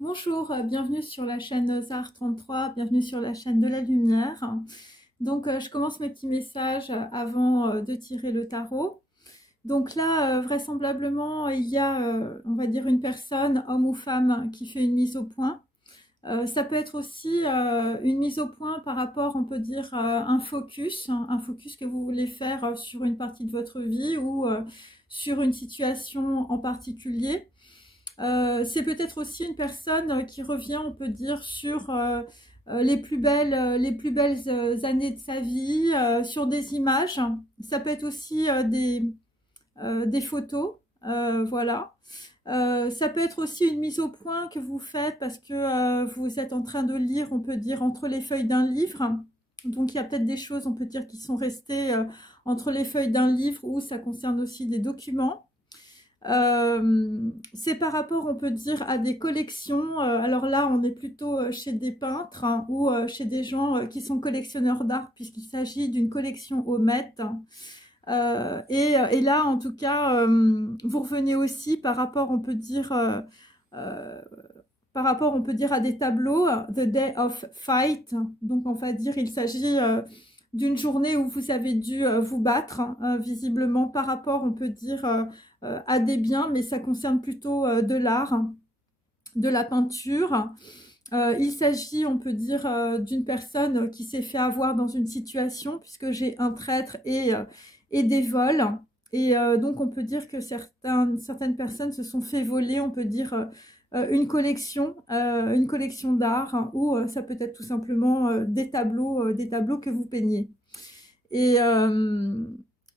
Bonjour, bienvenue sur la chaîne Zahar 33, bienvenue sur la chaîne de la lumière. Donc je commence mes petits messages avant de tirer le tarot. Donc là, vraisemblablement, il y a, on va dire, une personne, homme ou femme, qui fait une mise au point. Ça peut être aussi une mise au point par rapport, on peut dire, un focus que vous voulez faire sur une partie de votre vie ou sur une situation en particulier. C'est peut-être aussi une personne qui revient, on peut dire, sur les plus belles années de sa vie, sur des images. Ça peut être aussi des photos, voilà. Ça peut être aussi une mise au point que vous faites parce que vous êtes en train de lire, on peut dire, entre les feuilles d'un livre. Donc il y a peut-être des choses, on peut dire, qui sont restées entre les feuilles d'un livre ou ça concerne aussi des documents. C'est par rapport, on peut dire, à des collections. Alors là, on est plutôt chez des peintres hein, ou chez des gens qui sont collectionneurs d'art, puisqu'il s'agit d'une collection au Met. Et là, en tout cas, vous revenez aussi par rapport, on peut dire, par rapport, on peut dire, à des tableaux, The Day of Fight. Donc, on va dire, il s'agit d'une journée où vous avez dû vous battre, visiblement, par rapport, on peut dire, à des biens, mais ça concerne plutôt de l'art, de la peinture. Il s'agit, on peut dire, d'une personne qui s'est fait avoir dans une situation, puisque j'ai un traître et des vols. Et donc, on peut dire que certaines personnes se sont fait voler, on peut dire, une collection d'art, hein, ou ça peut être tout simplement des tableaux que vous peignez. Et,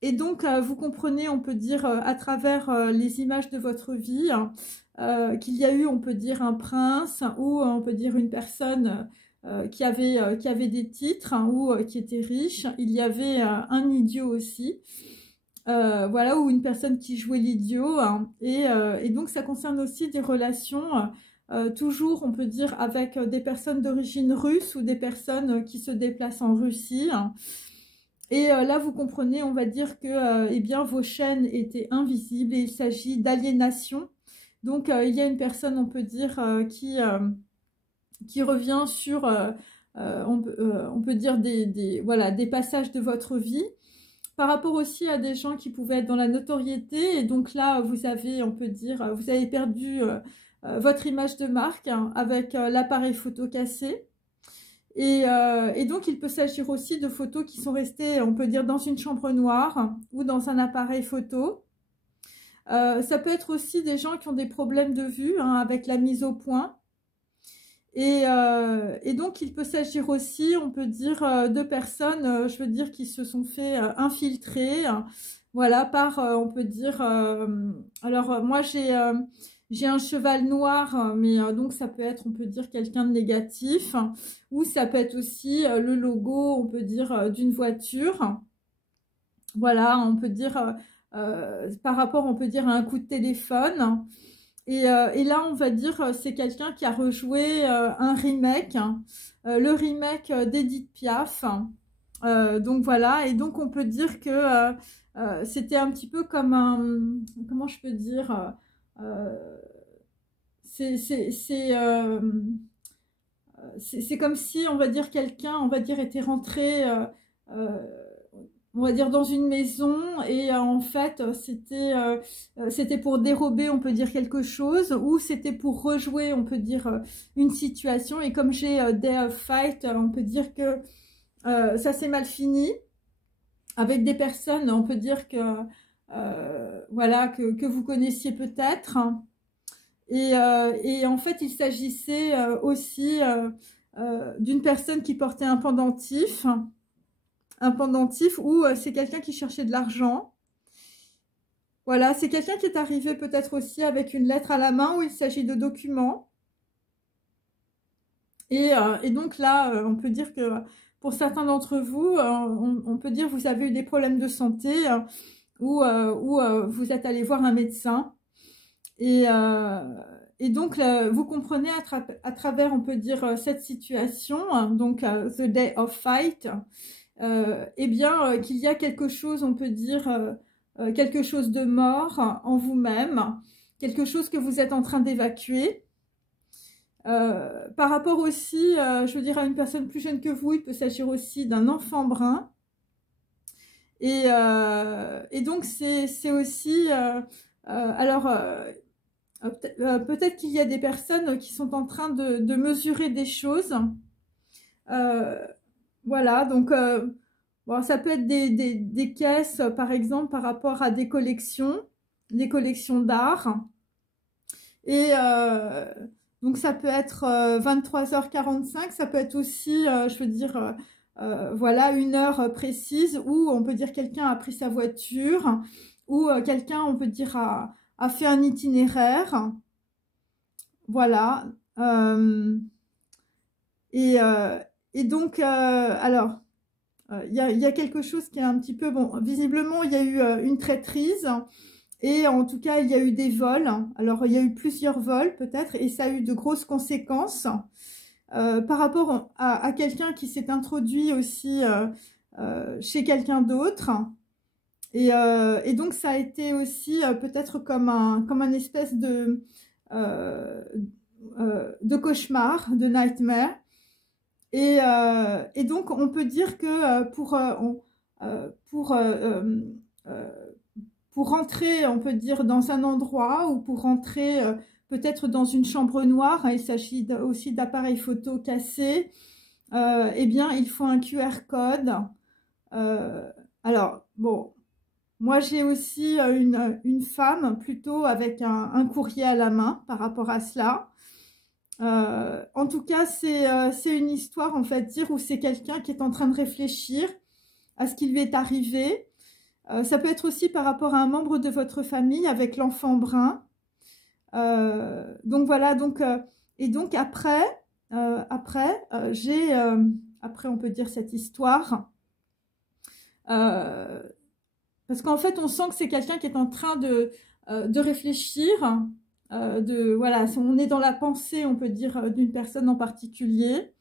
et donc, vous comprenez, on peut dire, à travers les images de votre vie, qu'il y a eu, on peut dire, un prince ou on peut dire une personne qui avait des titres hein, ou qui était riche. Il y avait un idiot aussi. Voilà, ou une personne qui jouait l'idiot. Hein, et donc, ça concerne aussi des relations, toujours, on peut dire, avec des personnes d'origine russe ou des personnes qui se déplacent en Russie. Hein. Et là, vous comprenez, on va dire que eh bien, vos chaînes étaient invisibles et il s'agit d'aliénation. Donc, il y a une personne, on peut dire, qui revient sur, on peut dire, voilà, des passages de votre vie. Par rapport aussi à des gens qui pouvaient être dans la notoriété. Et donc là, vous avez, on peut dire, vous avez perdu votre image de marque hein, avec l'appareil photo cassé. Et donc, il peut s'agir aussi de photos qui sont restées, on peut dire, dans une chambre noire ou dans un appareil photo. Ça peut être aussi des gens qui ont des problèmes de vue hein, avec la mise au point. Et donc, il peut s'agir aussi, on peut dire, de personnes, je veux dire, qui se sont fait infiltrer, voilà, par, on peut dire, alors moi j'ai un cheval noir, mais donc ça peut être, on peut dire, quelqu'un de négatif, ou ça peut être aussi le logo, on peut dire, d'une voiture, voilà, on peut dire, par rapport, on peut dire, à un coup de téléphone. Et là, on va dire, c'est quelqu'un qui a rejoué un remake, hein, le remake d'Edith Piaf. Donc voilà, et donc on peut dire que c'était un petit peu comme un, comment je peux dire, c'est c'est comme si, on va dire, quelqu'un, on va dire, était rentré, on va dire, dans une maison et en fait, c'était pour dérober, on peut dire, quelque chose ou c'était pour rejouer, on peut dire, une situation. Et comme j'ai Day of Fight, on peut dire que ça s'est mal fini avec des personnes, on peut dire que, voilà, que vous connaissiez peut-être. Et en fait, il s'agissait aussi d'une personne qui portait un pendentif ou c'est quelqu'un qui cherchait de l'argent. Voilà, c'est quelqu'un qui est arrivé peut-être aussi avec une lettre à la main où il s'agit de documents. Et donc là, on peut dire que pour certains d'entre vous, on peut dire que vous avez eu des problèmes de santé ou vous êtes allé voir un médecin. Et donc, vous comprenez à travers, on peut dire, cette situation, hein, donc The Day of Fight, eh bien, qu'il y a quelque chose, on peut dire, quelque chose de mort en vous-même, quelque chose que vous êtes en train d'évacuer. Par rapport aussi, je veux dire, à une personne plus jeune que vous, il peut s'agir aussi d'un enfant brun. Et donc, c'est aussi... alors, peut-être qu'il y a des personnes qui sont en train de mesurer des choses. Voilà, donc... bon, ça peut être des caisses, par exemple, par rapport à des collections d'art. Et donc, ça peut être 23h45, ça peut être aussi, je veux dire, voilà, une heure précise où on peut dire quelqu'un a pris sa voiture, ou quelqu'un, on peut dire, a fait un itinéraire. Voilà. Et donc, alors... il y a quelque chose qui est un petit peu... Bon, visiblement, il y a eu une traîtrise. Et en tout cas, il y a eu des vols. Alors, il y a eu plusieurs vols, peut-être. Et ça a eu de grosses conséquences. Par rapport à quelqu'un qui s'est introduit aussi chez quelqu'un d'autre. Et donc, ça a été aussi peut-être comme un espèce de cauchemar, de nightmare. Et donc, on peut dire que pour rentrer, on peut dire, dans un endroit ou pour rentrer peut-être dans une chambre noire, hein, il s'agit aussi d'appareils photo cassés, eh bien, il faut un QR code. Alors, bon, moi, j'ai aussi une femme plutôt avec un courrier à la main par rapport à cela. En tout cas, c'est une histoire, on va dire, où c'est quelqu'un qui est en train de réfléchir à ce qui lui est arrivé. Ça peut être aussi par rapport à un membre de votre famille avec l'enfant brun. Donc voilà, et donc après, après on peut dire cette histoire, parce qu'en fait on sent que c'est quelqu'un qui est en train de réfléchir, voilà, on est dans la pensée, on peut dire, d'une personne en particulier.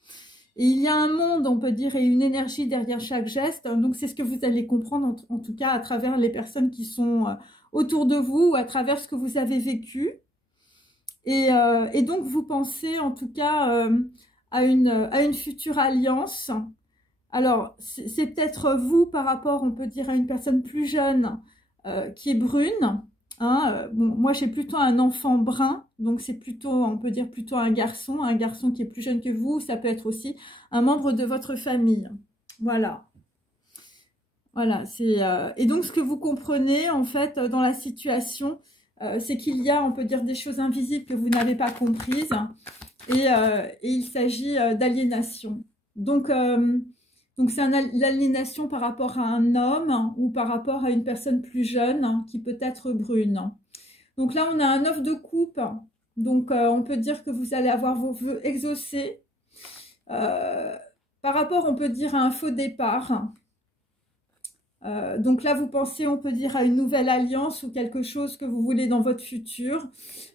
Et il y a un monde, on peut dire, et une énergie derrière chaque geste. Donc, c'est ce que vous allez comprendre, en tout cas, à travers les personnes qui sont autour de vous, ou à travers ce que vous avez vécu. Et donc, vous pensez, en tout cas, à une future alliance. Alors, c'est peut-être vous, par rapport, on peut dire, à une personne plus jeune, qui est brune. Hein, bon, moi, j'ai plutôt un enfant brun, donc c'est plutôt, on peut dire plutôt un garçon qui est plus jeune que vous. Ça peut être aussi un membre de votre famille. Voilà. Voilà, et donc, ce que vous comprenez, en fait, dans la situation, c'est qu'il y a, on peut dire, des choses invisibles que vous n'avez pas comprises, et il s'agit d'aliénation. Donc, c'est l'aliénation par rapport à un homme ou par rapport à une personne plus jeune qui peut être brune. Donc là, on a un 9 de coupe. Donc, on peut dire que vous allez avoir vos vœux exaucés. Par rapport, on peut dire, à un faux départ. Donc là, vous pensez, on peut dire, à une nouvelle alliance ou quelque chose que vous voulez dans votre futur.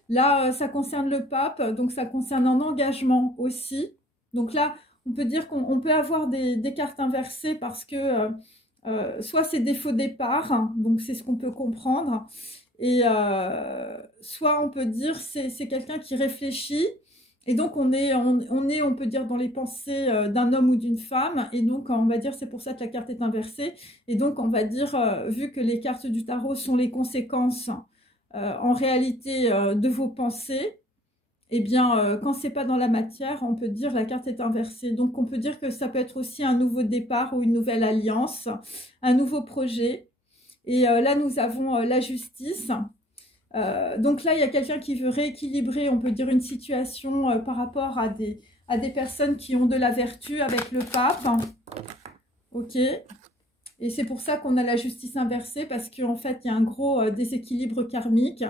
Là, ça concerne le pape. Donc, ça concerne un engagement aussi. Donc là, on peut dire qu'on peut avoir des cartes inversées parce que soit c'est des faux départs, hein, donc c'est ce qu'on peut comprendre, et soit on peut dire c'est quelqu'un qui réfléchit, et donc on peut dire, dans les pensées d'un homme ou d'une femme, et donc on va dire c'est pour ça que la carte est inversée, et donc on va dire, vu que les cartes du tarot sont les conséquences en réalité de vos pensées, eh bien, quand c'est pas dans la matière, on peut dire la carte est inversée. Donc, on peut dire que ça peut être aussi un nouveau départ ou une nouvelle alliance, un nouveau projet. Et là, nous avons la justice. Donc là, il y a quelqu'un qui veut rééquilibrer, on peut dire, une situation par rapport à des personnes qui ont de la vertu avec le pape. Ok. Et c'est pour ça qu'on a la justice inversée, parce qu'en fait, il y a un gros déséquilibre karmique.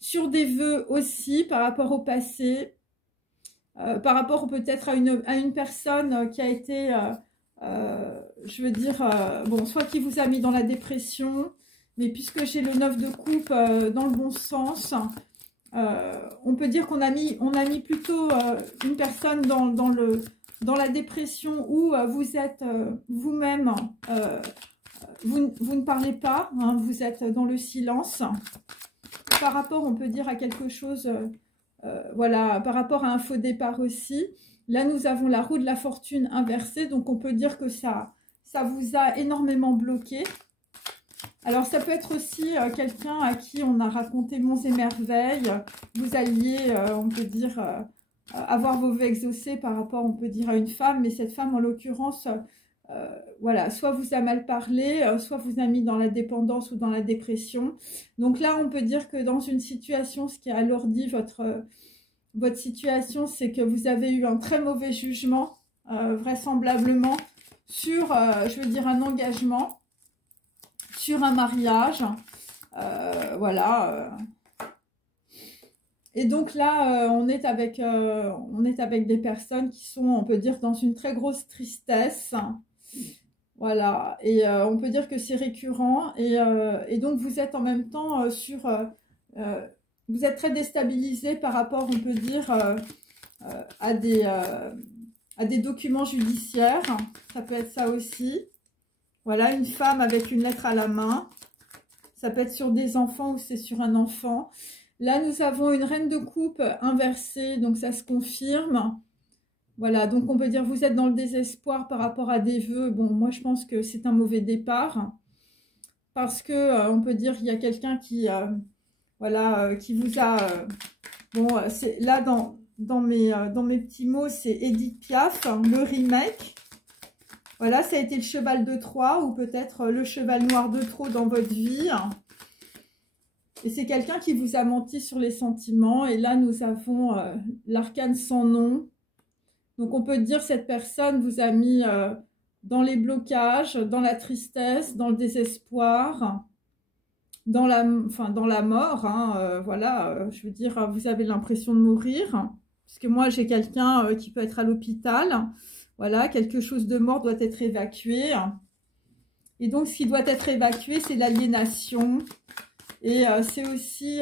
Sur des vœux aussi, par rapport au passé, par rapport peut-être à une personne qui a été, je veux dire, bon, soit qui vous a mis dans la dépression, mais puisque j'ai le 9 de coupe dans le bon sens, on peut dire qu'on a mis plutôt une personne dans la dépression où vous êtes vous-même, vous ne parlez pas, hein, vous êtes dans le silence. Par rapport, on peut dire, à quelque chose voilà, par rapport à un faux départ aussi. Là, nous avons la roue de la fortune inversée, donc on peut dire que ça vous a énormément bloqué. Alors, ça peut être aussi quelqu'un à qui on a raconté monts et merveilles. Vous alliez, on peut dire, avoir vos vœux exaucés par rapport, on peut dire, à une femme. Mais cette femme, en l'occurrence, voilà, soit vous a mal parlé, soit vous a mis dans la dépendance ou dans la dépression. Donc là, on peut dire que dans une situation, ce qui a alourdi votre situation, c'est que vous avez eu un très mauvais jugement, vraisemblablement, sur, je veux dire, un engagement, sur un mariage, voilà. Et donc là, on est avec des personnes qui sont, on peut dire, dans une très grosse tristesse. Voilà, et on peut dire que c'est récurrent. Et donc, vous êtes en même temps vous êtes très déstabilisé par rapport, on peut dire, à des documents judiciaires. Ça peut être ça aussi. Voilà, une femme avec une lettre à la main. Ça peut être sur des enfants ou c'est sur un enfant. Là, nous avons une reine de coupe inversée, donc ça se confirme. Voilà, donc on peut dire vous êtes dans le désespoir par rapport à des vœux. Bon, moi, je pense que c'est un mauvais départ. Parce que, on peut dire qu'il y a quelqu'un qui, voilà, qui vous a... bon, là, dans mes petits mots, c'est Edith Piaf, le remake. Voilà, ça a été le cheval de Troie ou peut-être le cheval noir de trop dans votre vie. Et c'est quelqu'un qui vous a menti sur les sentiments. Et là, nous avons l'arcane sans nom. Donc, on peut dire cette personne vous a mis dans les blocages, dans la tristesse, dans le désespoir, dans la mort. Hein, voilà, je veux dire, vous avez l'impression de mourir. Parce que moi, j'ai quelqu'un qui peut être à l'hôpital. Voilà, quelque chose de mort doit être évacué. Et donc, ce qui doit être évacué, c'est l'aliénation. Et c'est aussi,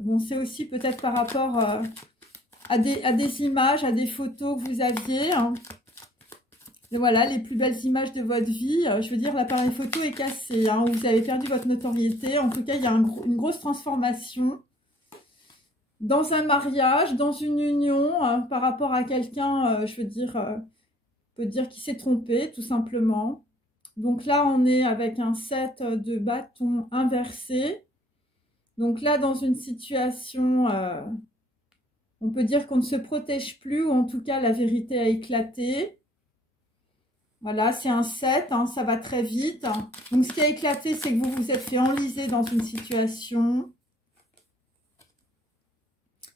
bon, c'est aussi peut-être par rapport à des images, à des photos que vous aviez. Et voilà, les plus belles images de votre vie. Je veux dire, l'appareil photo est cassé. Hein, vous avez perdu votre notoriété. En tout cas, il y a une grosse transformation dans un mariage, dans une union, par rapport à quelqu'un, je veux dire... peut dire qu'il s'est trompé, tout simplement. Donc là, on est avec un 7 de bâton inversé. Donc là, dans une situation, on peut dire qu'on ne se protège plus, ou en tout cas, la vérité a éclaté. Voilà, c'est un 7, hein, ça va très vite. Donc, ce qui a éclaté, c'est que vous vous êtes fait enliser dans une situation.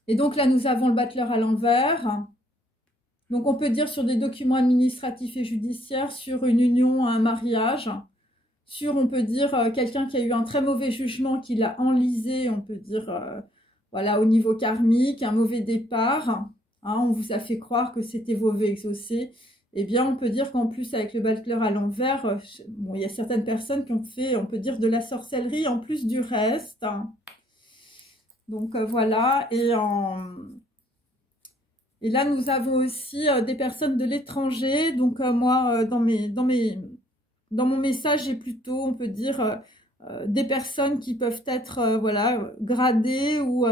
Et donc là, nous avons le battleur à l'envers. Donc, on peut dire sur des documents administratifs et judiciaires, sur une union, un mariage, sur, on peut dire, quelqu'un qui a eu un très mauvais jugement, qui l'a enlisé, on peut dire, voilà, au niveau karmique, un mauvais départ. Hein, on vous a fait croire que c'était vos vœux exaucés. Eh bien, on peut dire qu'en plus, avec le battleur à l'envers, bon, il y a certaines personnes qui ont fait, on peut dire, de la sorcellerie en plus du reste. Donc, voilà, et là, nous avons aussi des personnes de l'étranger. Donc, moi, dans mon message, j'ai plutôt, on peut dire, des personnes qui peuvent être, voilà, gradées ou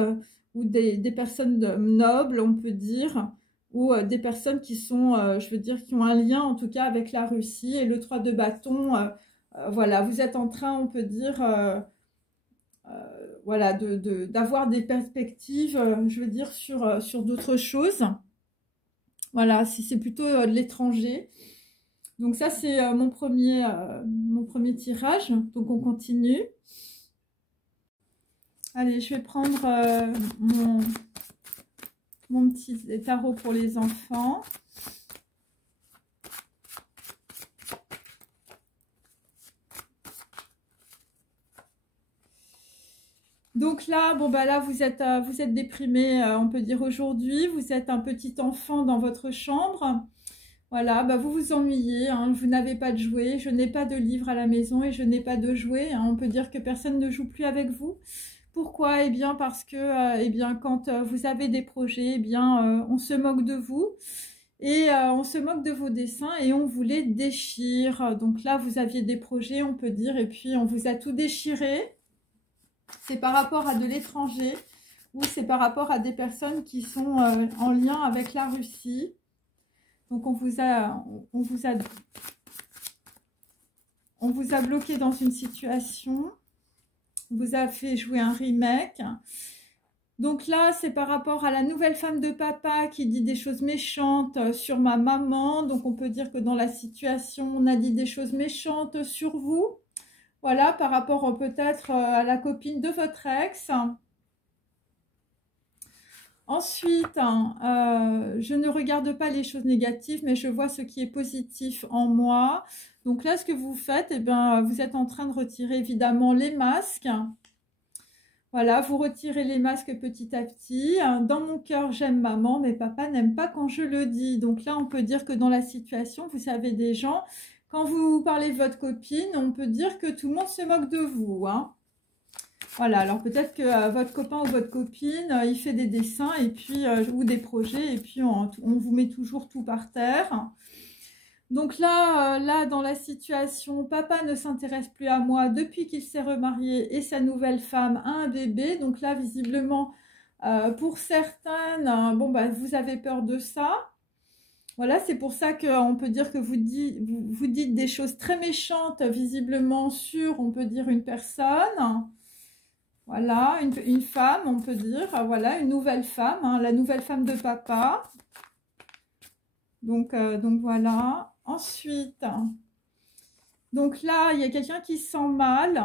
des personnes nobles, on peut dire, ou des personnes qui sont, je veux dire, qui ont un lien, en tout cas, avec la Russie. Et le 3 de bâton, voilà, vous êtes en train, on peut dire... voilà, d'avoir des perspectives, je veux dire, sur d'autres choses. Voilà, si c'est plutôt de l'étranger. Donc ça, c'est mon premier tirage. Donc, on continue. Allez, je vais prendre mon petit tarot pour les enfants. Donc là, bon bah là, vous êtes déprimé, on peut dire aujourd'hui. Vous êtes un petit enfant dans votre chambre. Voilà, bah vous vous ennuyez, hein, vous n'avez pas de jouets. Je n'ai pas de livre à la maison et je n'ai pas de jouets. Hein, on peut dire que personne ne joue plus avec vous. Pourquoi? Eh bien parce que eh bien, quand vous avez des projets, eh bien, on se moque de vous. Et on se moque de vos dessins et on vous les déchire. Donc là, vous aviez des projets, on peut dire, et puis on vous a tout déchiré. C'est par rapport à de l'étranger. ou c'est par rapport à des personnes qui sont en lien avec la Russie. Donc on vous a bloqué dans une situation, on vous a fait jouer un remake. Donc là, c'est par rapport à la nouvelle femme de papa qui dit des choses méchantes sur ma maman. Donc on peut dire que dans la situation, on a dit des choses méchantes sur vous. Voilà, par rapport peut-être à la copine de votre ex. Ensuite, je ne regarde pas les choses négatives, mais je vois ce qui est positif en moi. Donc là, ce que vous faites, eh bien, vous êtes en train de retirer évidemment les masques. Voilà, vous retirez les masques petit à petit. Dans mon cœur, j'aime maman, mais papa n'aime pas quand je le dis. Donc là, on peut dire que dans la situation, vous savez des gens, quand vous parlez de votre copine, on peut dire que tout le monde se moque de vous, hein. Voilà, alors peut-être que votre copain ou votre copine, il fait des dessins et puis, ou des projets, et puis on vous met toujours tout par terre. Donc là, dans la situation, papa ne s'intéresse plus à moi depuis qu'il s'est remarié et sa nouvelle femme a un bébé. Donc là, visiblement, pour certaines, bon, bah, vous avez peur de ça. Voilà, c'est pour ça qu'on peut dire que vous dites des choses très méchantes, visiblement, sur, on peut dire, une personne. Voilà, une femme, on peut dire. Voilà, une nouvelle femme, hein, la nouvelle femme de papa. Donc voilà. Ensuite, donc là, il y a quelqu'un qui se sent mal.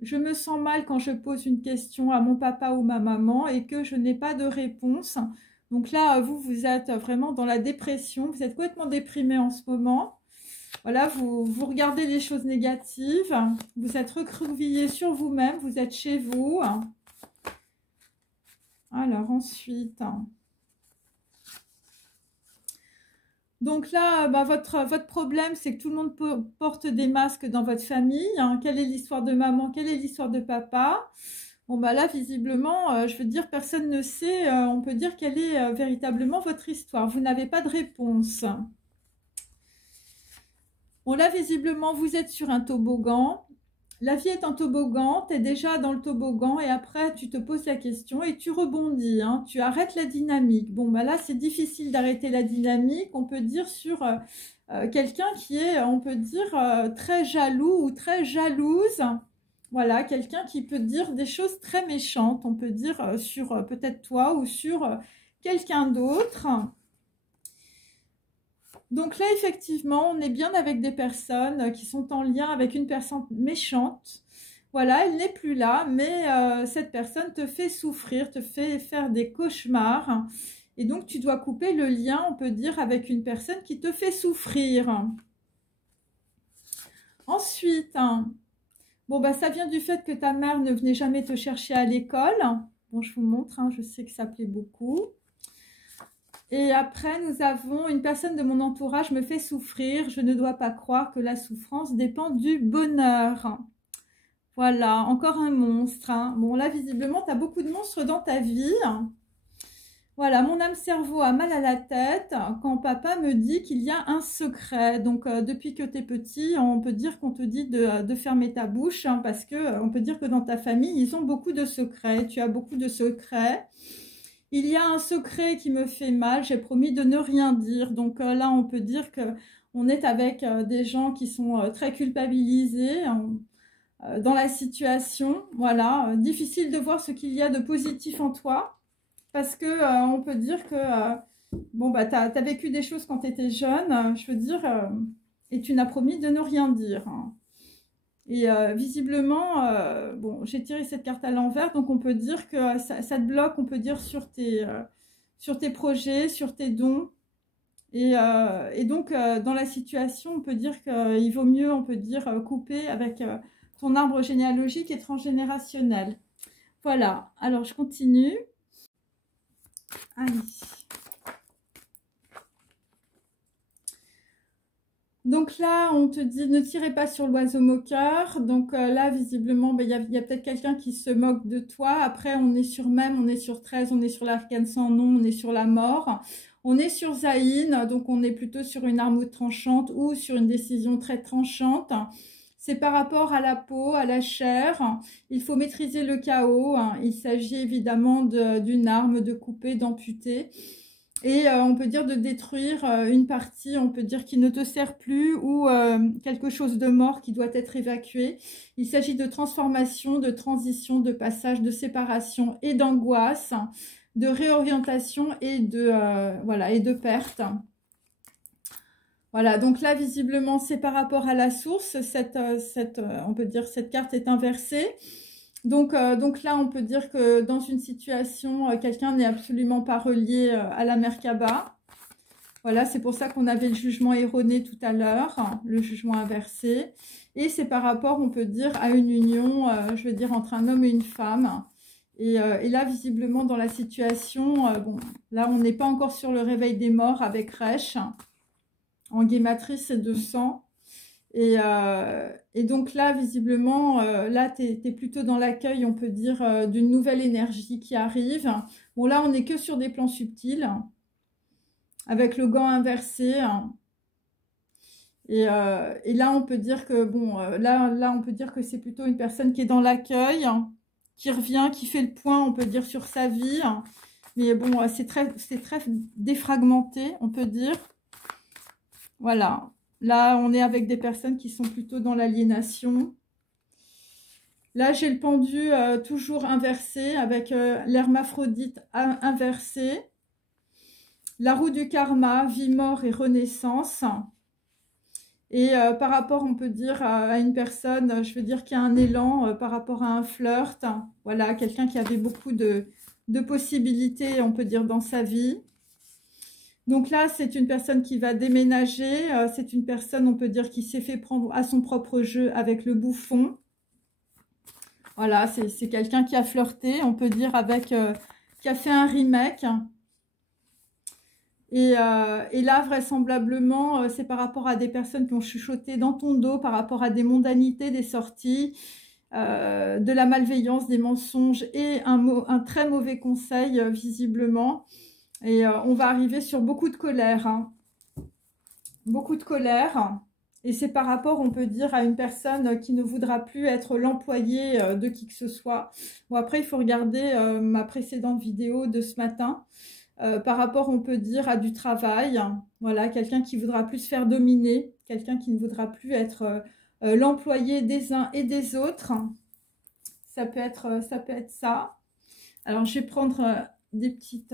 Je me sens mal quand je pose une question à mon papa ou ma maman et que je n'ai pas de réponse. Donc là, vous êtes vraiment dans la dépression. Vous êtes complètement déprimé en ce moment. Voilà, vous regardez les choses négatives. Vous êtes recroquevillé sur vous-même. Vous êtes chez vous. Alors ensuite... Donc là, bah, votre problème, c'est que tout le monde porte des masques dans votre famille. Hein. Quelle est l'histoire de maman? Quelle est l'histoire de papa? Bon, bah là, visiblement, je veux dire, personne ne sait, on peut dire quelle est véritablement votre histoire. Vous n'avez pas de réponse. Bon, là, visiblement, vous êtes sur un toboggan. La vie est un toboggan, tu es déjà dans le toboggan et après tu te poses la question et tu rebondis, hein, tu arrêtes la dynamique. Bon, bah là c'est difficile d'arrêter la dynamique, on peut dire sur quelqu'un qui est, on peut dire, très jaloux ou très jalouse. Voilà, quelqu'un qui peut dire des choses très méchantes, on peut dire sur peut-être toi ou sur quelqu'un d'autre. Donc là, effectivement, on est bien avec des personnes qui sont en lien avec une personne méchante. Voilà, elle n'est plus là, mais cette personne te fait souffrir, te fait faire des cauchemars. Et donc, tu dois couper le lien, on peut dire, avec une personne qui te fait souffrir. Ensuite, bon, bah, ça vient du fait que ta mère ne venait jamais te chercher à l'école. Bon, je vous montre, hein, je sais que ça plaît beaucoup. Et après, nous avons une personne de mon entourage me fait souffrir. Je ne dois pas croire que la souffrance dépend du bonheur. Voilà, encore un monstre. Hein. Bon, là, visiblement, tu as beaucoup de monstres dans ta vie. Voilà, mon âme-cerveau a mal à la tête quand papa me dit qu'il y a un secret. Donc, depuis que tu es petit, on peut dire qu'on te dit de fermer ta bouche hein, parce qu'on peut dire que dans ta famille, ils ont beaucoup de secrets. Tu as beaucoup de secrets. Il y a un secret qui me fait mal, j'ai promis de ne rien dire. Donc là, on peut dire qu'on est avec des gens qui sont très culpabilisés dans la situation. Voilà, difficile de voir ce qu'il y a de positif en toi. Parce que on peut dire que bon, bah, tu as vécu des choses quand tu étais jeune, je veux dire, et tu n'as promis de ne rien dire. Hein. Et visiblement, bon, j'ai tiré cette carte à l'envers, donc on peut dire que ça te bloque, on peut dire, sur tes projets, sur tes dons. Et donc, dans la situation, on peut dire qu'il vaut mieux, on peut dire, couper avec ton arbre généalogique et transgénérationnel. Voilà, alors je continue. Allez. Donc là, on te dit ne tirez pas sur l'oiseau moqueur. Donc là, visiblement, ben, y a peut-être quelqu'un qui se moque de toi. Après, on est sur même, on est sur 13, on est sur l'arcane sans nom, on est sur la mort. On est sur Zayn, donc on est plutôt sur une arme tranchante ou sur une décision très tranchante. C'est par rapport à la peau, à la chair. Il faut maîtriser le chaos. Il s'agit évidemment d'une arme, de couper, d'amputer. Et on peut dire de détruire une partie, on peut dire qui ne te sert plus ou quelque chose de mort qui doit être évacué. Il s'agit de transformation, de transition, de passage, de séparation et d'angoisse, de réorientation et voilà, et de perte. Voilà, donc là, visiblement, c'est par rapport à la source. On peut dire cette carte est inversée. Donc là, on peut dire que dans une situation, quelqu'un n'est absolument pas relié à la Merkaba. Voilà, c'est pour ça qu'on avait le jugement erroné tout à l'heure, le jugement inversé. Et c'est par rapport, on peut dire, à une union, je veux dire, entre un homme et une femme. Et là, visiblement, dans la situation, bon, là, on n'est pas encore sur le réveil des morts avec Resh. En guématrie, c'est 200. Et donc là, visiblement, là, tu es plutôt dans l'accueil, on peut dire, d'une nouvelle énergie qui arrive. Bon, là, on n'est que sur des plans subtils, avec le gant inversé. Et là, on peut dire que, bon, là, on peut dire que c'est plutôt une personne qui est dans l'accueil, qui revient, qui fait le point, on peut dire, sur sa vie. Mais bon, c'est très défragmenté, on peut dire. Voilà. Là, on est avec des personnes qui sont plutôt dans l'aliénation. Là, j'ai le pendu toujours inversé, avec l'hermaphrodite inversé. La roue du karma, vie, mort et renaissance. Et par rapport, on peut dire, à une personne, je veux dire, qui a un élan par rapport à un flirt. Voilà, quelqu'un qui avait beaucoup de possibilités, on peut dire, dans sa vie. Donc là, c'est une personne qui va déménager. C'est une personne, on peut dire, qui s'est fait prendre à son propre jeu avec le bouffon. Voilà, c'est quelqu'un qui a flirté, on peut dire, avec... qui a fait un remake. Et là, vraisemblablement, c'est par rapport à des personnes qui ont chuchoté dans ton dos, par rapport à des mondanités, des sorties, de la malveillance, des mensonges et un très mauvais conseil, visiblement. Et on va arriver sur beaucoup de colère. Hein. Beaucoup de colère. Et c'est par rapport, on peut dire, à une personne qui ne voudra plus être l'employé de qui que ce soit. Bon, après, il faut regarder ma précédente vidéo de ce matin. Par rapport, on peut dire, à du travail. Voilà, quelqu'un qui voudra plus se faire dominer. Quelqu'un qui ne voudra plus être l'employé des uns et des autres. Ça peut être ça. Alors, je vais prendre des petites...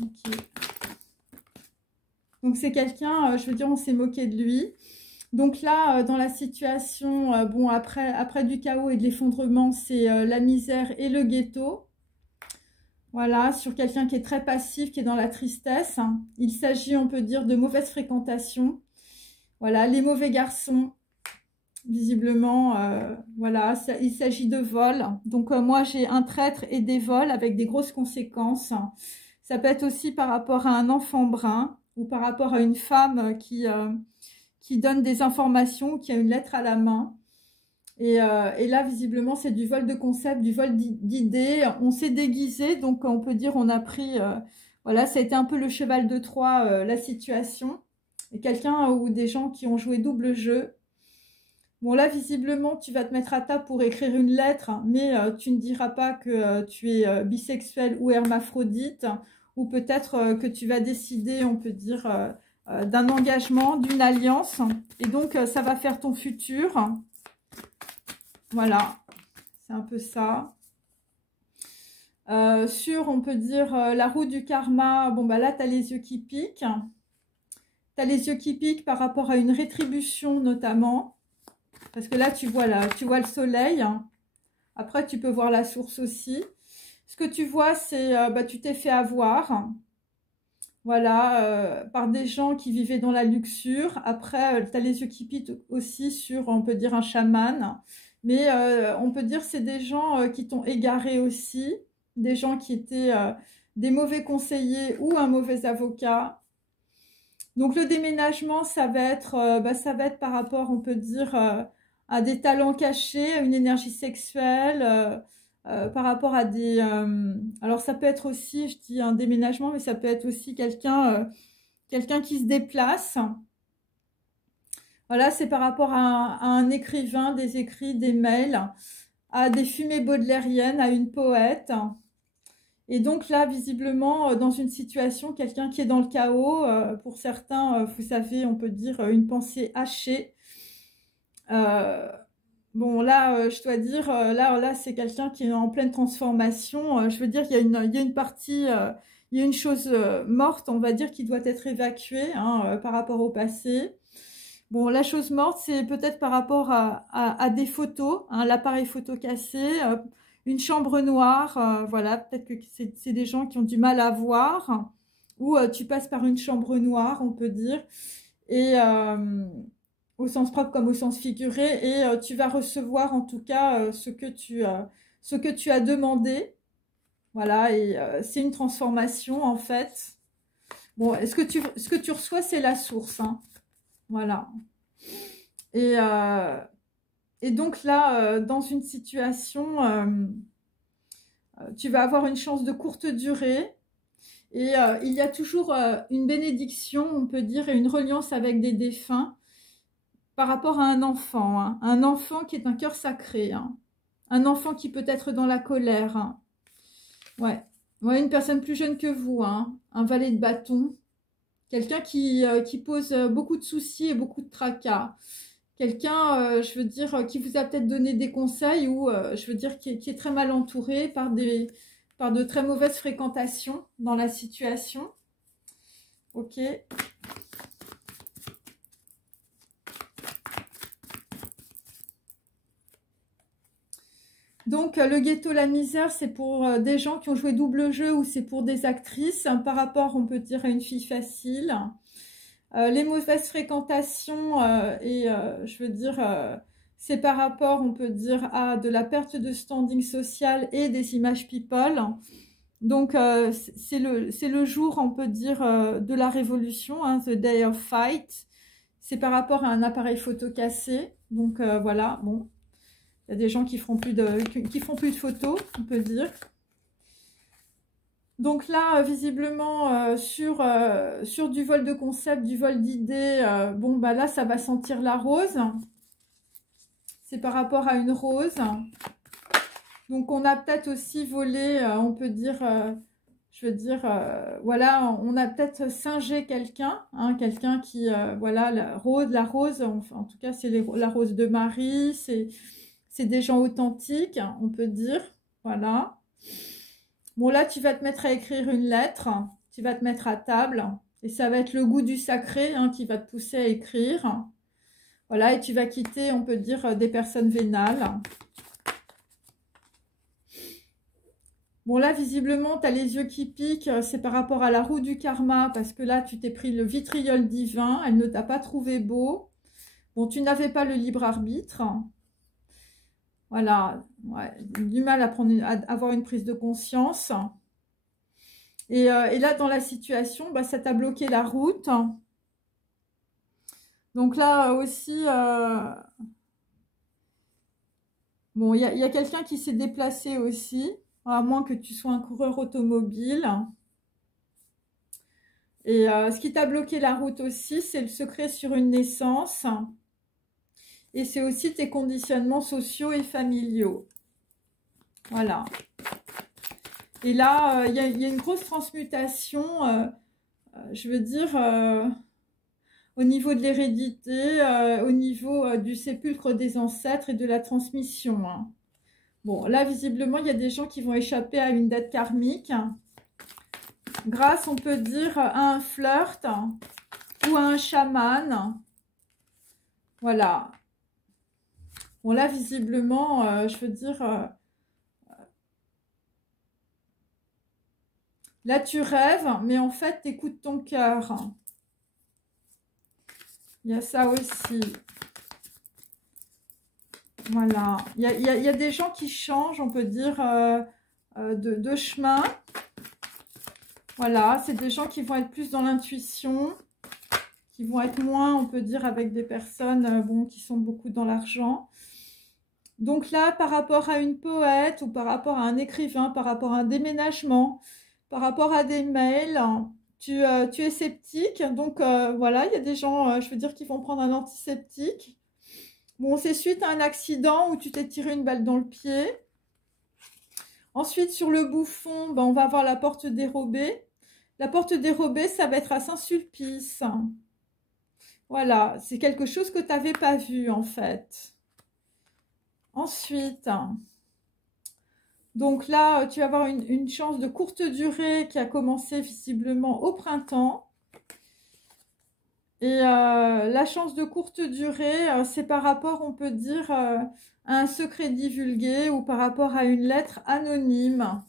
Okay. Donc c'est quelqu'un, je veux dire, on s'est moqué de lui. Donc là, dans la situation, bon, après du chaos et de l'effondrement, c'est la misère et le ghetto. Voilà, sur quelqu'un qui est très passif, qui est dans la tristesse. Il s'agit, on peut dire, de mauvaise fréquentation. Voilà, les mauvais garçons, visiblement, voilà, il s'agit de vol. Donc moi, j'ai un traître et des vols avec des grosses conséquences. Ça peut être aussi par rapport à un enfant brun ou par rapport à une femme qui donne des informations, qui a une lettre à la main. Et là, visiblement, c'est du vol de concept, du vol d'idées. On s'est déguisé, donc on peut dire on a pris... voilà, ça a été un peu le cheval de Troie, la situation. Et quelqu'un ou des gens qui ont joué double jeu. Bon, là, visiblement, tu vas te mettre à table pour écrire une lettre, mais tu ne diras pas que tu es bisexuel ou hermaphrodite, ou peut-être que tu vas décider, on peut dire, d'un engagement, d'une alliance, et donc ça va faire ton futur. Voilà, c'est un peu ça. On peut dire, la roue du karma, bon, bah là, tu as les yeux qui piquent. Tu as les yeux qui piquent par rapport à une rétribution, notamment. Parce que là, tu vois le soleil. Après, tu peux voir la source aussi. Ce que tu vois, c'est tu t'es fait avoir. Voilà, par des gens qui vivaient dans la luxure. Après, tu as les yeux qui piquent aussi sur, on peut dire, un chaman. Mais on peut dire c'est des gens qui t'ont égaré aussi. Des gens qui étaient des mauvais conseillers ou un mauvais avocat. Donc le déménagement, ça va être par rapport, on peut dire, à des talents cachés, à une énergie sexuelle, par rapport à des... alors ça peut être aussi, je dis un déménagement, mais ça peut être aussi quelqu'un quelqu'un qui se déplace. Voilà, c'est par rapport à un écrivain, des écrits, des mails, à des fumées baudelairiennes, à une poète. Et donc là, visiblement, dans une situation, quelqu'un qui est dans le chaos, pour certains, vous savez, on peut dire une pensée hachée. Bon, là, je dois dire, là c'est quelqu'un qui est en pleine transformation. Je veux dire, il y a une partie, il y a une chose morte, on va dire, qui doit être évacuée hein, par rapport au passé. Bon, la chose morte, c'est peut-être par rapport à des photos, hein, l'appareil photo cassé, une chambre noire, voilà, peut-être que c'est des gens qui ont du mal à voir, ou tu passes par une chambre noire, on peut dire, et au sens propre comme au sens figuré, et tu vas recevoir en tout cas ce que tu as demandé, voilà, et c'est une transformation en fait. Bon, ce que tu reçois, c'est la source, hein. Voilà. Et donc là, dans une situation, tu vas avoir une chance de courte durée. Et il y a toujours une bénédiction, on peut dire, et une reliance avec des défunts par rapport à un enfant. Hein. Un enfant qui est un cœur sacré. Hein. Un enfant qui peut être dans la colère. Hein. Ouais. Ouais, une personne plus jeune que vous. Hein. Un valet de bâton. Quelqu'un qui pose beaucoup de soucis et beaucoup de tracas. Quelqu'un, je veux dire, qui vous a peut-être donné des conseils ou, je veux dire, qui est très mal entouré par de très mauvaises fréquentations dans la situation. Ok. Donc, le ghetto, la misère, c'est pour des gens qui ont joué double jeu ou c'est pour des actrices, hein, par rapport, on peut dire, à une fille facile. Les mauvaises fréquentations je veux dire, c'est par rapport, on peut dire, à de la perte de standing social et des images people. Donc, c'est le jour, on peut dire, de la révolution, hein, the day of fight. C'est par rapport à un appareil photo cassé. Donc, voilà, bon. Il y a des gens qui feront plus de photos, on peut dire. Donc là, visiblement, sur du vol de concept, du vol d'idées, bon, bah là, ça va sentir la rose. C'est par rapport à une rose. Donc, on a peut-être aussi volé, on peut dire, je veux dire, voilà, on a peut-être singé quelqu'un, hein, quelqu'un qui, voilà, la rose, enfin, en tout cas, c'est la rose de Marie, c'est des gens authentiques, on peut dire, voilà. Bon, là, tu vas te mettre à écrire une lettre, tu vas te mettre à table, et ça va être le goût du sacré hein, qui va te pousser à écrire. Voilà, et tu vas quitter, on peut dire, des personnes vénales. Bon, là, visiblement, tu as les yeux qui piquent, c'est par rapport à la roue du karma, parce que là, tu t'es pris le vitriol divin, elle ne t'a pas trouvé beau. Bon, tu n'avais pas le libre arbitre. Voilà, ouais, du mal à avoir une prise de conscience. Et là, dans la situation, bah, ça t'a bloqué la route. Donc là aussi, bon, il y a quelqu'un qui s'est déplacé aussi, à moins que tu sois un coureur automobile. Et ce qui t'a bloqué la route aussi, c'est le secret sur une naissance. Et c'est aussi tes conditionnements sociaux et familiaux. Voilà. Et là, il y a une grosse transmutation, je veux dire, au niveau de l'hérédité, au niveau du sépulcre des ancêtres et de la transmission. Hein. Bon, là, visiblement, il y a des gens qui vont échapper à une dette karmique grâce, on peut dire, à un flirt ou à un chaman. Voilà. Bon, là, visiblement, je veux dire... là, tu rêves, mais en fait, tu écoutes ton cœur. Il y a ça aussi. Voilà. Il y a des gens qui changent, on peut dire, de chemin. Voilà. C'est des gens qui vont être plus dans l'intuition, qui vont être moins, on peut dire, avec des personnes bon, qui sont beaucoup dans l'argent. Donc là, par rapport à une poète ou par rapport à un écrivain, par rapport à un déménagement, par rapport à des mails, tu es sceptique. Donc, voilà, il y a des gens, je veux dire, qui vont prendre un antiseptique. Bon, c'est suite à un accident où tu t'es tiré une balle dans le pied. Ensuite, sur le bouffon, ben, on va avoir la porte dérobée. La porte dérobée, ça va être à Saint-Sulpice. Voilà, c'est quelque chose que tu n'avais pas vu, en fait. Ensuite, donc là, tu vas avoir une chance de courte durée qui a commencé visiblement au printemps. Et la chance de courte durée, c'est par rapport, on peut dire, à un secret divulgué ou par rapport à une lettre anonyme.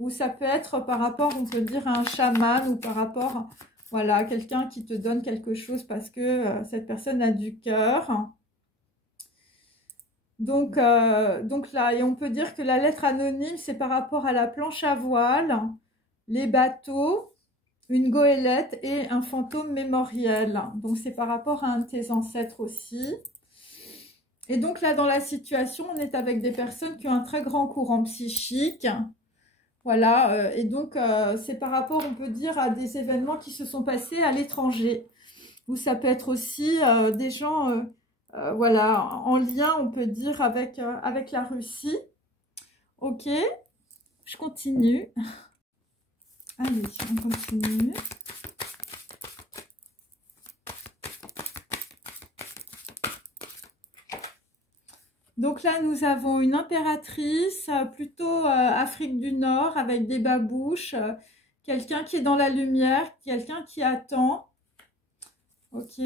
Ou ça peut être par rapport, on peut dire, à un chaman ou par rapport, voilà, à quelqu'un qui te donne quelque chose parce que cette personne a du cœur. Donc là, et on peut dire que la lettre anonyme, c'est par rapport à la planche à voile, les bateaux, une goélette et un fantôme mémoriel. Donc, c'est par rapport à un de tes ancêtres aussi. Et donc là, dans la situation, on est avec des personnes qui ont un très grand courant psychique. Voilà, et donc c'est par rapport, on peut dire, à des événements qui se sont passés à l'étranger. Ou ça peut être aussi des gens, voilà, en lien, on peut dire, avec la Russie. Ok, je continue. Allez, on continue. Donc là, nous avons une impératrice, plutôt Afrique du Nord, avec des babouches. Quelqu'un qui est dans la lumière, quelqu'un qui attend. Ok.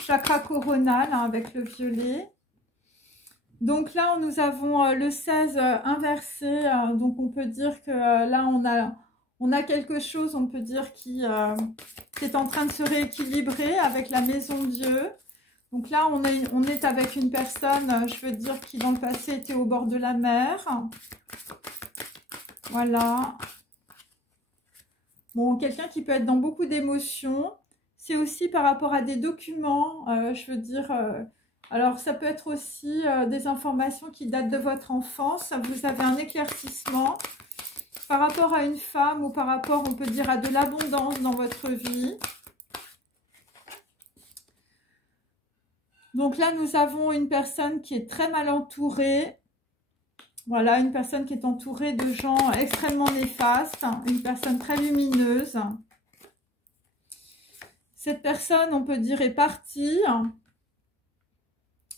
Chakra coronal, hein, avec le violet. Donc là, nous avons le 16 inversé. Donc on peut dire que là, on a quelque chose, on peut dire, qui est en train de se rééquilibrer avec la maison Dieu. Donc là, on est avec une personne, je veux dire, qui dans le passé était au bord de la mer. Voilà. Bon, quelqu'un qui peut être dans beaucoup d'émotions. C'est aussi par rapport à des documents, je veux dire... alors, ça peut être aussi des informations qui datent de votre enfance. Vous avez un éclaircissement par rapport à une femme ou par rapport, on peut dire, à de l'abondance dans votre vie. Donc là, nous avons une personne qui est très mal entourée. Voilà, une personne qui est entourée de gens extrêmement néfastes. Une personne très lumineuse. Cette personne, on peut dire, est partie.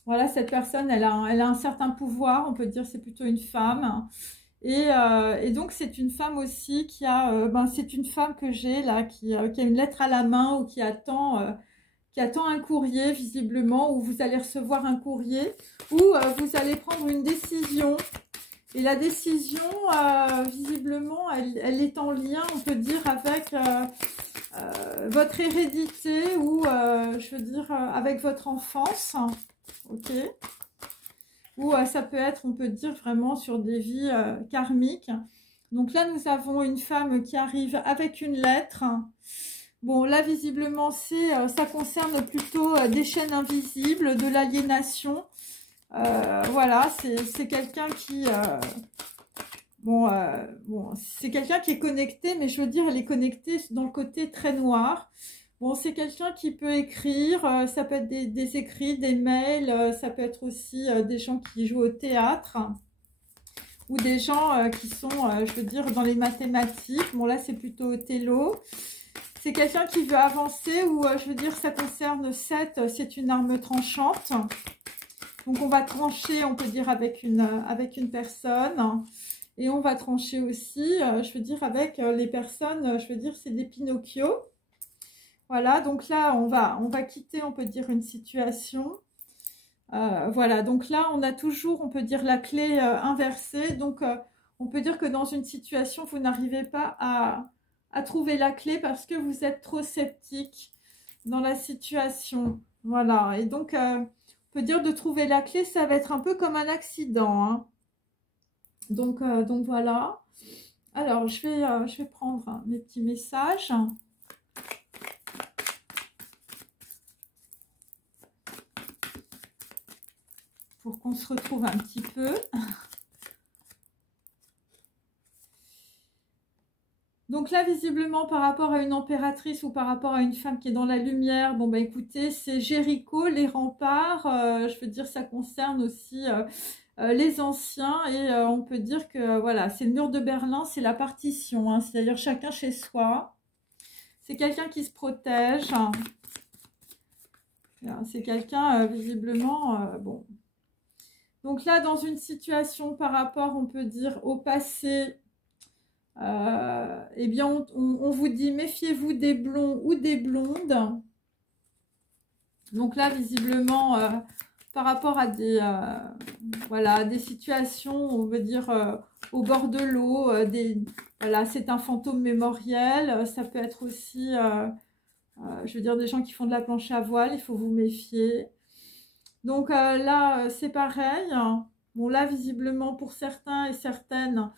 Voilà, cette personne, elle a un certain pouvoir. On peut dire c'est plutôt une femme. Et donc, c'est une femme aussi qui a... c'est une femme que j'ai là, qui a une lettre à la main ou qui attend un courrier, visiblement, où vous allez recevoir un courrier, où vous allez prendre une décision. Et la décision, visiblement, elle est en lien, on peut dire, avec votre hérédité ou, je veux dire, avec votre enfance. Ok. Ou ça peut être, on peut dire, vraiment sur des vies karmiques. Donc là, nous avons une femme qui arrive avec une lettre. Bon, là, visiblement, ça concerne plutôt des chaînes invisibles, de l'aliénation. Voilà, c'est quelqu'un qui... c'est quelqu'un qui est connecté, mais je veux dire, elle est connectée dans le côté très noir. Bon, c'est quelqu'un qui peut écrire, ça peut être des écrits, des mails, ça peut être aussi des gens qui jouent au théâtre. Ou des gens qui sont, je veux dire, dans les mathématiques. Bon, là, c'est plutôt Othello. C'est quelqu'un qui veut avancer ou, je veux dire, ça concerne 7, c'est une arme tranchante. Donc, on va trancher, on peut dire, avec une personne. Et on va trancher aussi, je veux dire, avec les personnes, je veux dire, c'est des Pinocchio. Voilà, donc là, on va quitter, on peut dire, une situation. Voilà, donc là, on a toujours, on peut dire, la clé inversée. Donc, on peut dire que dans une situation, vous n'arrivez pas à trouver la clé parce que vous êtes trop sceptique dans la situation. Voilà, et donc, on peut dire de trouver la clé, ça va être un peu comme un accident. Hein. Donc voilà. Alors, je vais prendre mes petits messages. Pour qu'on se retrouve un petit peu. Donc là, visiblement, par rapport à une impératrice ou par rapport à une femme qui est dans la lumière, bon, bah écoutez, c'est Jéricho, les remparts, je veux dire, ça concerne aussi les anciens, et on peut dire que, voilà, c'est le mur de Berlin, c'est la partition, hein, c'est-à-dire chacun chez soi. C'est quelqu'un qui se protège. C'est quelqu'un, visiblement, bon. Donc là, dans une situation par rapport, on peut dire, au passé, eh bien, on vous dit, méfiez-vous des blonds ou des blondes. Donc là, visiblement, par rapport à des, voilà, des situations, on veut dire, au bord de l'eau, voilà, c'est un fantôme mémoriel. Ça peut être aussi, je veux dire, des gens qui font de la planche à voile, il faut vous méfier. Donc là, c'est pareil. Bon, là, visiblement, pour certains et certaines,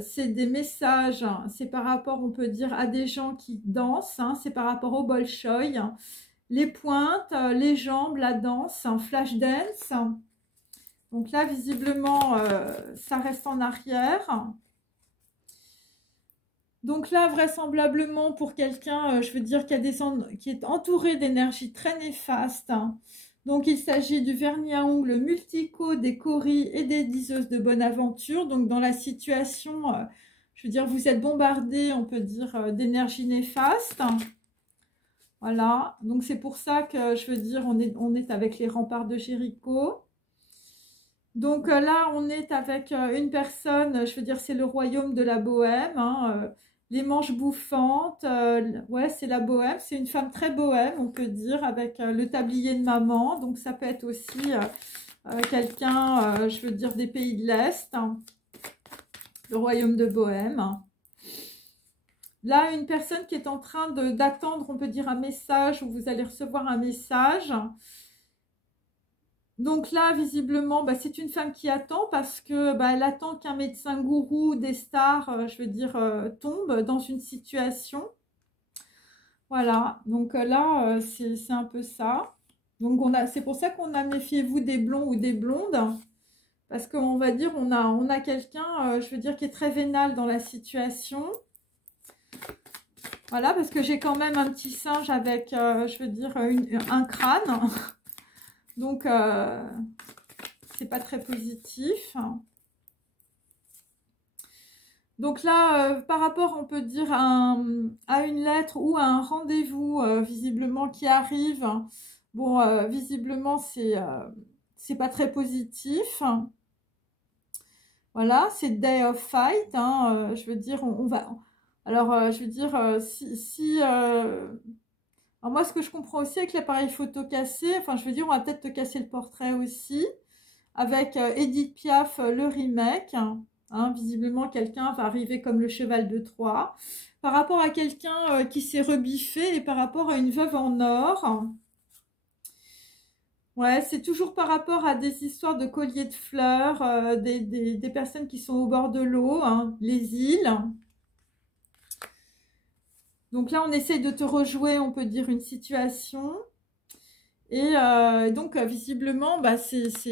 c'est des messages. C'est par rapport, on peut dire, à des gens qui dansent. Hein, c'est par rapport au Bolchoï. Les pointes, les jambes, la danse, flash dance. Donc là, visiblement, ça reste en arrière. Donc là, vraisemblablement, pour quelqu'un, je veux dire, qui est entouré d'énergie très néfaste. Donc, il s'agit du vernis à ongles Multico, des Coris et des diseuses de bonne aventure. Donc, dans la situation, je veux dire, vous êtes bombardé, on peut dire, d'énergie néfaste. Voilà. Donc, c'est pour ça que, je veux dire, on est avec les remparts de Jéricho. Donc, là, on est avec une personne, je veux dire, c'est le royaume de la Bohème, hein, les manches bouffantes, ouais, c'est la bohème, c'est une femme très bohème, on peut dire, avec le tablier de maman. Donc ça peut être aussi quelqu'un, je veux dire, des pays de l'Est, hein, le royaume de Bohème. Là, une personne qui est en train d'attendre, on peut dire, un message, ou vous allez recevoir un message. Donc là, visiblement, bah, c'est une femme qui attend parce que bah, elle attend qu'un médecin gourou des stars, je veux dire, tombe dans une situation. Voilà, donc là, c'est un peu ça. Donc c'est pour ça qu'on a méfiez-vous des blonds ou des blondes. Parce qu'on va dire, on a quelqu'un, je veux dire, qui est très vénal dans la situation. Voilà, parce que j'ai quand même un petit singe avec, je veux dire, un crâne. Donc, c'est pas très positif. Donc là, par rapport, on peut dire, à une lettre ou à un rendez-vous, visiblement, qui arrive, bon, visiblement, c'est pas très positif. Voilà, c'est Day of Fight, hein, je veux dire, on va... Alors, je veux dire, alors moi, ce que je comprends aussi avec l'appareil photo cassé, enfin, je veux dire, on va peut-être te casser le portrait aussi, avec Edith Piaf, le remake. Hein, visiblement, quelqu'un va arriver comme le cheval de Troie. Par rapport à quelqu'un qui s'est rebiffé et par rapport à une veuve en or. Ouais, c'est toujours par rapport à des histoires de colliers de fleurs, des personnes qui sont au bord de l'eau, hein, les îles. Donc là, on essaye de te rejouer, on peut dire, une situation. Et donc, visiblement, bah,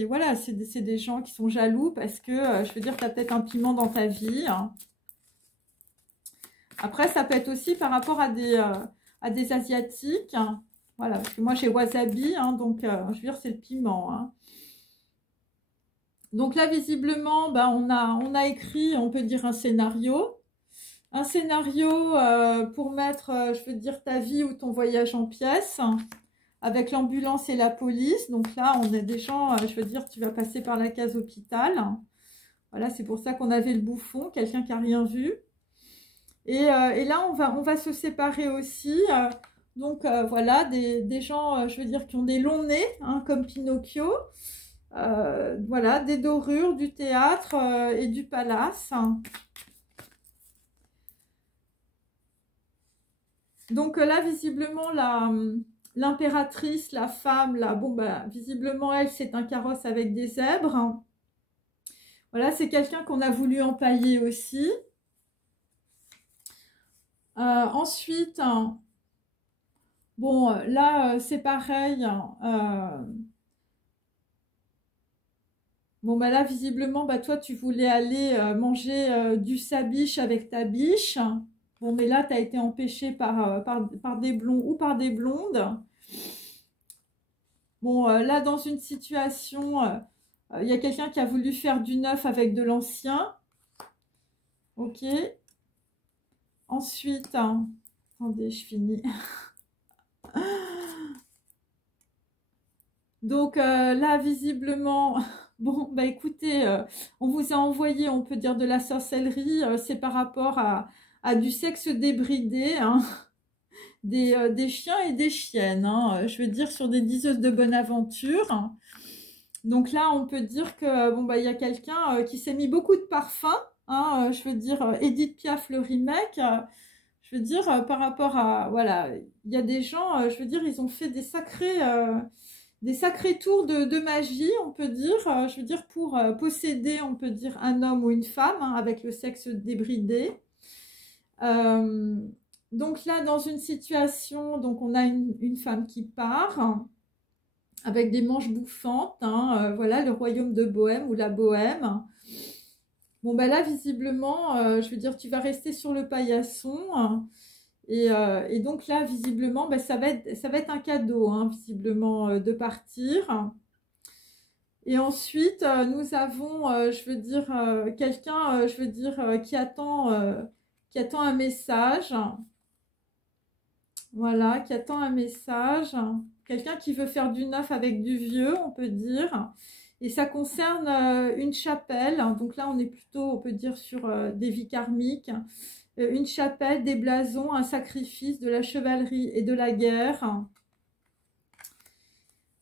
voilà, c'est des gens qui sont jaloux parce que, je veux dire, tu as peut-être un piment dans ta vie. Hein. Après, ça peut être aussi par rapport à des Asiatiques. Hein. Voilà, parce que moi, j'ai wasabi, hein, donc, je veux dire, c'est le piment. Hein. Donc là, visiblement, bah, on a écrit, on peut dire, un scénario. Un scénario pour mettre, je veux dire, ta vie ou ton voyage en pièces. Avec l'ambulance et la police. Donc là, on a des gens, je veux dire, tu vas passer par la case hôpital. Voilà, c'est pour ça qu'on avait le bouffon, quelqu'un qui n'a rien vu. Et là, on va se séparer aussi. Donc voilà, des gens, je veux dire, qui ont des longs nez, hein, comme Pinocchio. Voilà, des dorures, du théâtre et du palace. Donc là, visiblement, l'impératrice, la femme, là, bon, bah, visiblement, elle, c'est un carrosse avec des zèbres. Voilà, c'est quelqu'un qu'on a voulu empailler aussi. Ensuite, bon, là, c'est pareil. Bon, bah là, visiblement, bah, toi, tu voulais aller manger du sabiche avec ta biche. Bon, mais là, tu as été empêché par des blonds ou par des blondes. Bon, là, dans une situation, il y a quelqu'un qui a voulu faire du neuf avec de l'ancien. Ok. Ensuite, attendez, je finis. Donc là, visiblement, bon, bah écoutez, on vous a envoyé, on peut dire, de la sorcellerie. C'est par rapport à du sexe débridé, hein, des chiens et des chiennes, hein, je veux dire, sur des diseuses de bonne aventure. Donc là, on peut dire que bon bah il y a quelqu'un qui s'est mis beaucoup de parfum, hein, je veux dire Edith Piaf le remake. Je veux dire par rapport à voilà, il y a des gens, je veux dire, ils ont fait des sacrés tours de magie, on peut dire. Je veux dire pour posséder, on peut dire un homme ou une femme, hein, avec le sexe débridé. Donc là, dans une situation, donc on a une femme qui part avec des manches bouffantes, hein, voilà, le royaume de Bohème ou la Bohème. Bon, ben là, visiblement, je veux dire, tu vas rester sur le paillasson. Et donc là, visiblement, ben, ça va être un cadeau, hein, visiblement, de partir. Et ensuite, nous avons, je veux dire, quelqu'un, je veux dire, qui attend un message. Voilà, qui attend un message. Quelqu'un qui veut faire du neuf avec du vieux, on peut dire. Et ça concerne une chapelle. Donc là, on est plutôt, on peut dire, sur des vies karmiques. Une chapelle, des blasons, un sacrifice, de la chevalerie et de la guerre.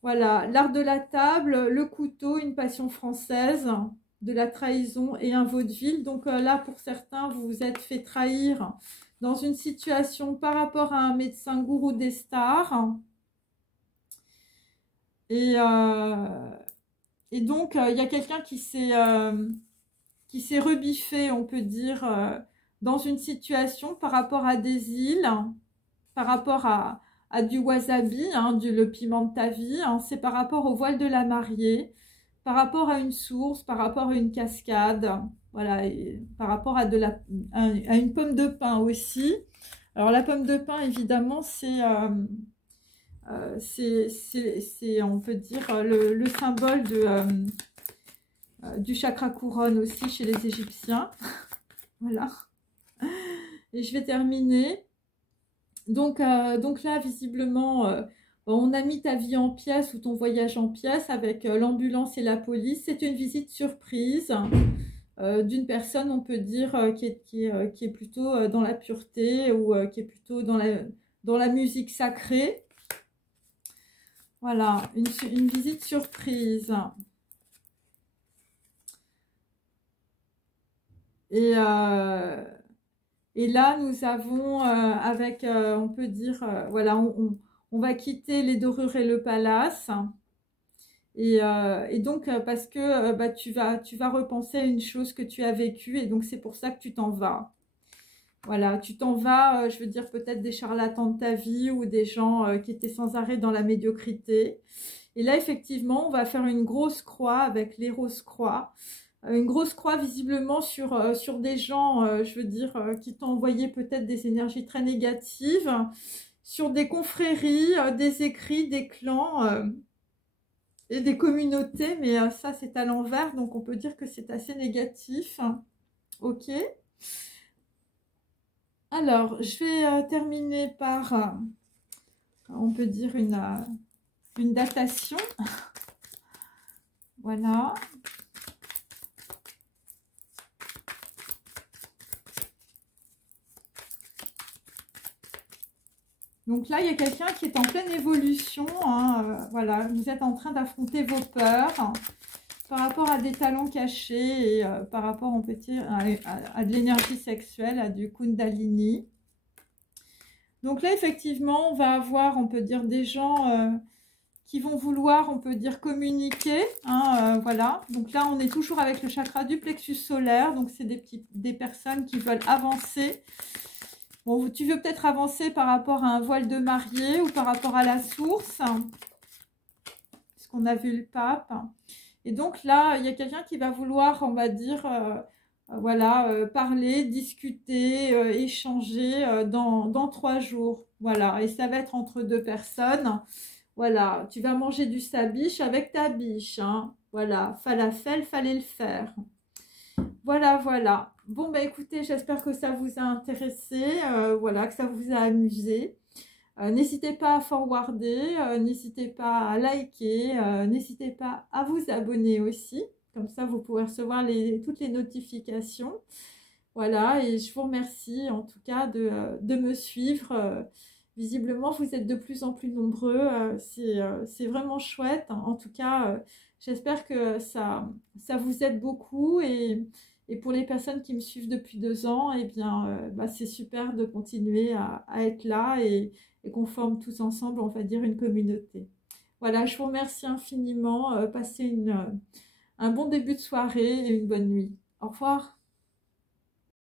Voilà, l'art de la table, le couteau, une passion française, de la trahison et un vaudeville. Donc là, pour certains, vous vous êtes fait trahir dans une situation par rapport à un médecin gourou des stars. Et donc, il y a quelqu'un qui s'est rebiffé, on peut dire, dans une situation par rapport à des îles, par rapport à du wasabi, hein, le piment de ta vie. Hein, c'est par rapport au voile de la mariée, par rapport à une source, par rapport à une cascade, voilà, et par rapport à une pomme de pin aussi. Alors, la pomme de pin, évidemment, c'est on peut dire, le symbole du chakra couronne aussi chez les Égyptiens. Voilà. Et je vais terminer. Donc là, visiblement, on a mis ta vie en pièces ou ton voyage en pièces avec l'ambulance et la police. C'est une visite surprise d'une personne, on peut dire, qui est plutôt dans la pureté ou qui est plutôt dans la musique sacrée. Voilà, une visite surprise. Et là, nous avons avec, on peut dire, voilà, on va quitter les dorures et le palace. Et donc, parce que bah, tu vas repenser à une chose que tu as vécue et donc c'est pour ça que tu t'en vas. Voilà, tu t'en vas, je veux dire, peut-être des charlatans de ta vie ou des gens qui étaient sans arrêt dans la médiocrité. Et là, effectivement, on va faire une grosse croix avec les roses croix. Une grosse croix visiblement sur des gens, je veux dire, qui t'ont envoyé peut-être des énergies très négatives, sur des confréries, des écrits, des clans et des communautés. Mais ça, c'est à l'envers, donc on peut dire que c'est assez négatif. Ok. Alors, je vais terminer par, on peut dire, une datation. Voilà. Donc là, il y a quelqu'un qui est en pleine évolution. Hein, voilà, vous êtes en train d'affronter vos peurs par rapport à des talents cachés et par rapport, on peut dire, à de l'énergie sexuelle, à du Kundalini. Donc là, effectivement, on va avoir, on peut dire, des gens qui vont vouloir, on peut dire, communiquer. Hein, voilà. Donc là, on est toujours avec le chakra du plexus solaire. Donc, c'est des personnes qui veulent avancer. Bon, tu veux peut-être avancer par rapport à un voile de mariée ou par rapport à la source. Parce qu'on a vu le pape. Et donc là, il y a quelqu'un qui va vouloir, on va dire, voilà, parler, discuter, échanger dans 3 jours. Voilà, et ça va être entre 2 personnes. Voilà, tu vas manger du sabiche avec ta biche, hein. Voilà, falafel, fallait le faire. Voilà, voilà. Bon, bah écoutez, j'espère que ça vous a intéressé, voilà, que ça vous a amusé. N'hésitez pas à forwarder, n'hésitez pas à liker, n'hésitez pas à vous abonner aussi. Comme ça, vous pourrez recevoir toutes les notifications. Voilà, et je vous remercie en tout cas de me suivre. Visiblement, vous êtes de plus en plus nombreux. C'est vraiment chouette. En tout cas, j'espère que ça vous aide beaucoup. Et pour les personnes qui me suivent depuis 2 ans, eh bien, bah, c'est super de continuer à être là et qu'on forme tous ensemble, on va dire, une communauté. Voilà, je vous remercie infiniment. Passez un bon début de soirée et une bonne nuit. Au revoir.